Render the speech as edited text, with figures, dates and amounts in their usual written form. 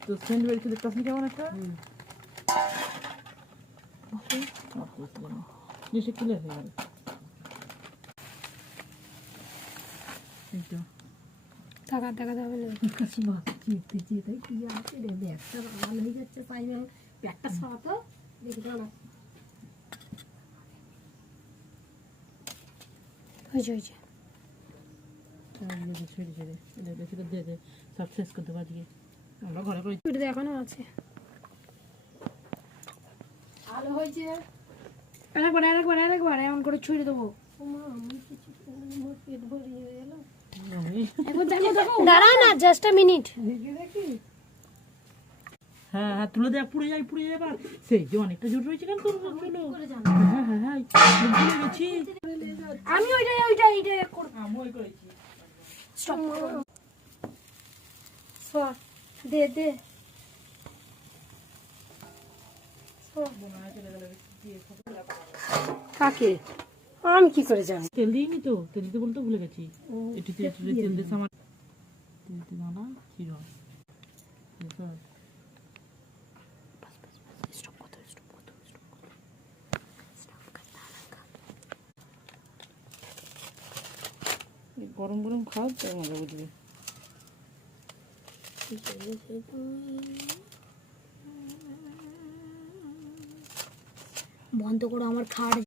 তো সেন্ট বেরিয়েছে দেখতে পাচ্ছেন কেমন একটা জিনিসটা ক্লিয়ার হয়ে গেল। এই তো টাকা দেওয়া হবে না কাশি ভাত চিপতে চিপতে কি আছে রে ব্যাগটা লাল হয়ে যাচ্ছে তাই ব্যাগটা সরাতো দেখি না হয়েছে ছেড়ে ছেড়ে এটা দিয়ে দে সব শেষ করে দেবো আজকে আমরা ঘরে করে এটা এখনো আছে আলো হয়েছে আরেকবার এমন করে ছুঁড়ে দেবো পেট ভরিয়ে গেল দাঁড়া না জাস্ট আ মিনিট হ্যাঁ হ্যাঁ তুলে দেখ পুড়ে যায় এবার সেই যে অনেকটা জোর রয়েছে কেন তোর হ্যাঁ হ্যাঁ হ্যাঁ ভুলে গেছি আমি ওইটা আমি ওই করেছি স্টপ সর দে কাকে আমি কি করে জানি তেল দিইনি তো তেল দিতে বলতে ভুলে গেছি একটু তেল দিয়ে আমার তেল দিতে দাও না চির গরম গরম খাও তো মজা বুঝবে বন্ধ করো আমার খাট